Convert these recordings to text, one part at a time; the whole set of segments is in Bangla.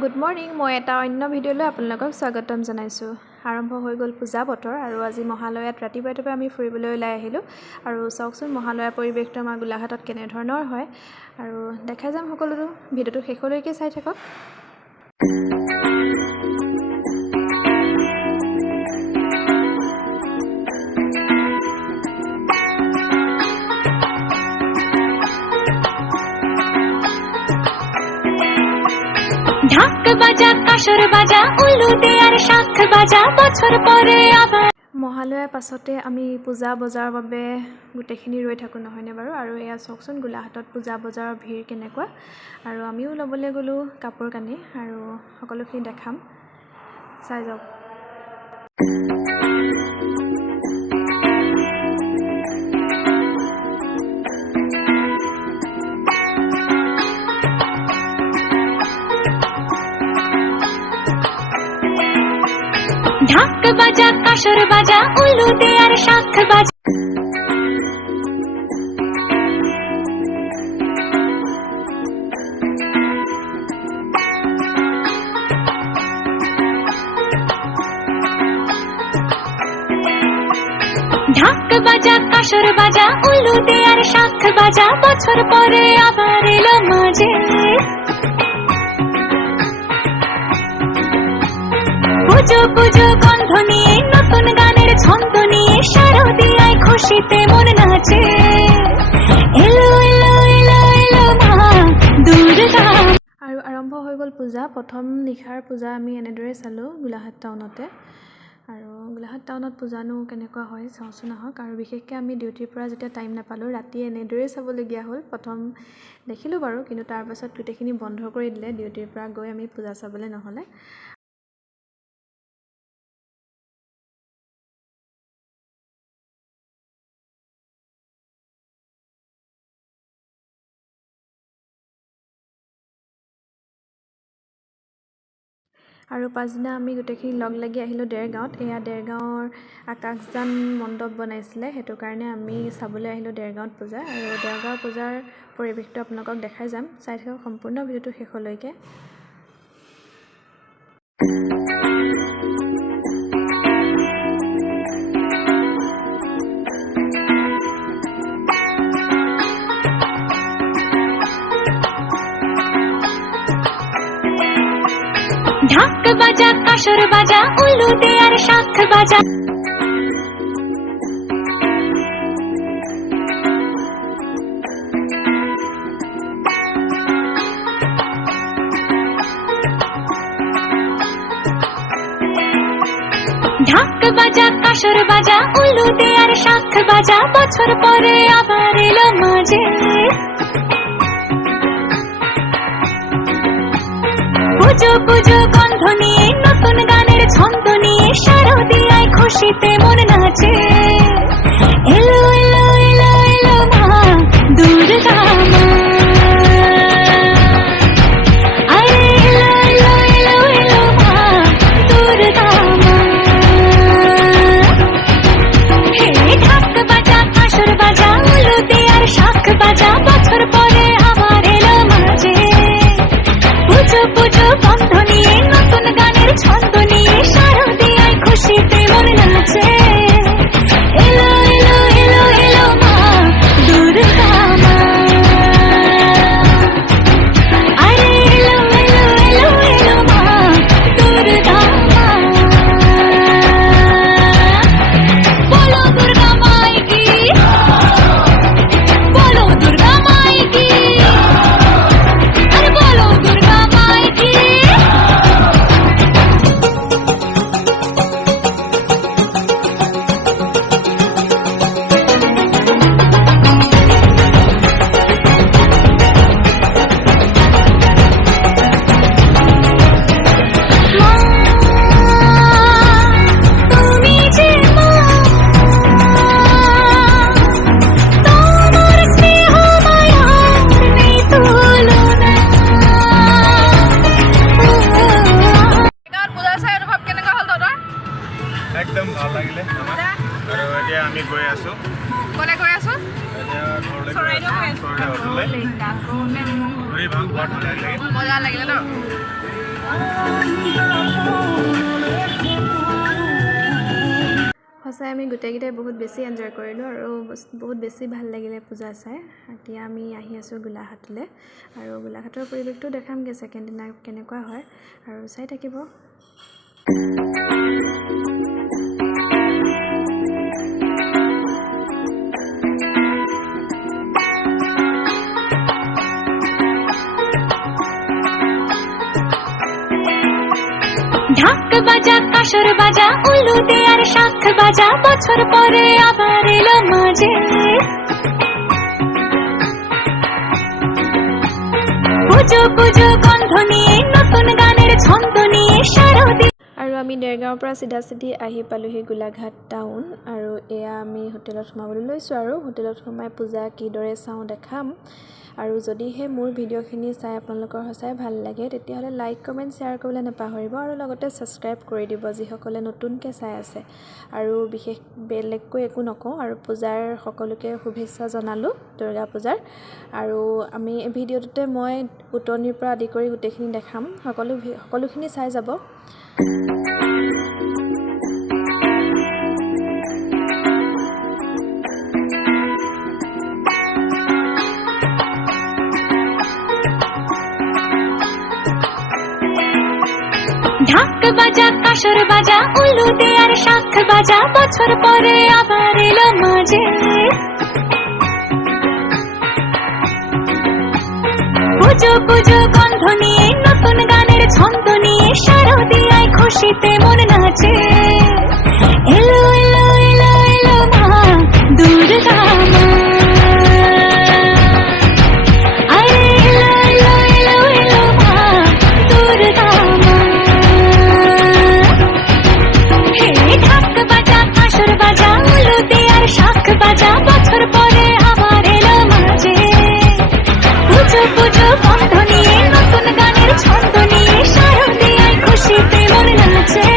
Good morning. মই এটা অন্য ভিডিঅ'লৈ আপোনালোকক স্বাগতম জনাইছোঁ। আৰম্ভ হৈ গ'ল পূজা বতৰ আৰু আজি মহালয়াত ৰাতিপুৱাই আমি ফুৰিবলৈ ওলাই আহিলোঁ। আৰু চাওকচোন মহালয়া পৰিৱেশটো আমাৰ গোলাঘাটত কেনেধৰণৰ হয় আৰু দেখাই যাম সকলোটো। ভিডিঅ'টো শেষলৈকে চাই থাকক। ঢাক বাজা কাসর বাজা উলু দেয়ার শাখ বাজা বছর পরে আবার মহালয়াৰ পাছতে আমি পূজা বজাৰৰ বাবে গোটেইখিনি ৰৈ থাকোঁ নহয়নে বাৰু। আৰু এয়া চাওকচোন গোলাঘাটত পূজা বজাৰৰ ভিৰ কেনেকুৱা। আৰু আমিও ল'বলৈ গ'লোঁ কাপোৰ কানি আৰু সকলোখিনি দেখাম, চাই যাওক। ঢাক বাজা কাসর বাজা উলু দেয়ার শাখ বাজা ঢাক বাজা কাসর বাজা উলু দেয়ার শাখ বাজা বছর পরে আবার এলো মাঝে পুজো পুজো গন্ধ নিয়ে নতুন গানের ছন্দ নিয়ে শারদিয়ায় খুশিতে মন নাচে এলো এলো এলো এলো মা দুর্গা। আৰু আৰম্ভ হৈ গ'ল পূজা। প্ৰথম নিশাৰ পূজা আমি এনেদৰে চালোঁ গোলাঘাট টাউনতে। আৰু গোলাঘাট টাউনত পূজানো কেনেকুৱা হয় চাওঁচোন আহক। আৰু বিশেষকৈ আমি ডিউটিৰ পৰা যেতিয়া টাইম নাপালোঁ ৰাতি এনেদৰেই চাবলগীয়া হ'ল। প্ৰথম দেখিলোঁ বাৰু, কিন্তু তাৰপাছত গোটেইখিনি বন্ধ কৰি দিলে। ডিউটিৰ পৰা গৈ আমি পূজা চাবলৈ নহ'লে। আৰু পাছদিনা আমি গোটেইখিনি লগ লাগি আহিলোঁ দেৰগাঁৱত। এয়া দেৰগাঁৱৰ আকাশযান মণ্ডপ বনাইছিলে, সেইটো কাৰণে আমি চাবলৈ আহিলোঁ দেৰগাঁৱত পূজা। আৰু দেৰগাঁৱৰ পূজাৰ পৰিৱেশটো আপোনালোকক দেখাই যাম, চাই থাকক সম্পূৰ্ণ ভিডিঅ'টো শেষলৈকে। ঢাক বাজা কাসর বাজা উলু দেয়ার শাখ বাজা ঢাক বাজা কাসর বাজা উলু দেয়ার শাখ বাজা বছর পরে আবার এলো মাঝে পুজো পুজো গন্ধ নিয়ে নতুন গানের ছন্দ নিয়ে শারদিয়ায় খুশিতে মন নাচে এলো এলো এলো এলো মা দুর্গা মা আরে এলো এলো এলো এলো মা দুর্গা মা। হে ঢাক বাজা কাসর বাজা উলু দেয়ার শাখ বাজা বছর পরে আবার এলো মাঝে পুজো পুজো বন্ধ নিয়ে নতুন গানের ছন্দ নিয়ে শারদিয়ায় খুশিতে মন নাচে এলো এলো এলো এলো মা দুর্গা মা আরে এলো এলো এলো এলো মা দুর্গা মা। বলো দুর্গা মাই কি, বলো দুর্গা মাই কি, আরে বলো দুর্গা মাই কি। সঁচাই আমি গোটেইকেইটাই বহুত বেছি এনজয় কৰিলোঁ আৰু বহুত বেছি ভাল লাগিলে পূজা চাই। এতিয়া আমি আহি আছোঁ গোলাঘাটলৈ আৰু গোলাঘাটৰ পৰিৱেশটো দেখামগৈ ছেকেণ্ড দিনা কেনেকুৱা হয় আৰু চাই থাকিব। ঢাক বাজা কাসর বাজা উলুদে আর শাখ বাজা বছর পরে আবার এলো মাঝে পুজো পুজো গন্ধ নিয়ে নতুন গানের ছন্দ নিয়ে শারদী। আৰু আমি দেৰগাঁৱৰ পৰা চিধা আহি পালোহি গোলাঘাট টাউন আৰু এয়া আমি হোটেলত সোমাবলৈ লৈছোঁ আৰু হোটেলত সোমাই পূজা কিদৰে চাওঁ দেখাম। আৰু যদিহে মোৰ ভিডিঅ'খিনি চাই আপোনালোকৰ সঁচাই ভাল লাগে তেতিয়াহ'লে লাইক কমেণ্ট শ্বেয়াৰ কৰিবলৈ নাপাহৰিব আৰু লগতে ছাবস্ক্ৰাইব কৰি দিব যিসকলে নতুনকৈ চাই আছে। আৰু বিশেষ বেলেগকৈ একো নকওঁ আৰু পূজাৰ সকলোকে শুভেচ্ছা জনালোঁ দুৰ্গা পূজাৰ। আৰু আমি এই ভিডিঅ'টোতে মই উটনিৰ পৰা আদি কৰি গোটেইখিনি দেখাম, সকলোখিনি চাই যাব। ঢাক বাজা কাসর বাজা উলুদে আর শাখ বাজা বছর পরে আবার এলো মাঝে পুজো পুজো গন্ধ নিয়ে নতুন গানের ছন্দ নিয়ে শারদীয়ায় খুশিতে মন নাচে এলো এলো এলো এলো মা দুর্গা মা আরে এলো এলো এলো এলো মা দুর্গা মা। হে ঢাক বাজা কাসর বাজা উলুদে আর শাখ বাজা বছর পরে আবার এলো মাঝে পুজো পুজো গন্ধ নিয়ে নতুন গানের ছন্দ নিয়ে শারদীয়ায় খুশিতে মন নাচে।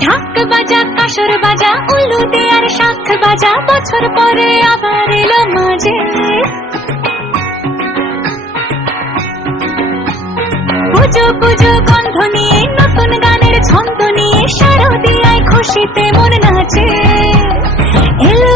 ঢাক বাজা কাসর বাজা উলুদে আর শাখ বাজা বছর পরে আবার এলো মাঝে পুজো পুজো গন্ধ নিয়ে নতুন গানের ছন্দ নিয়ে শারদিয়ায় খুশিতে মন নাচে এলো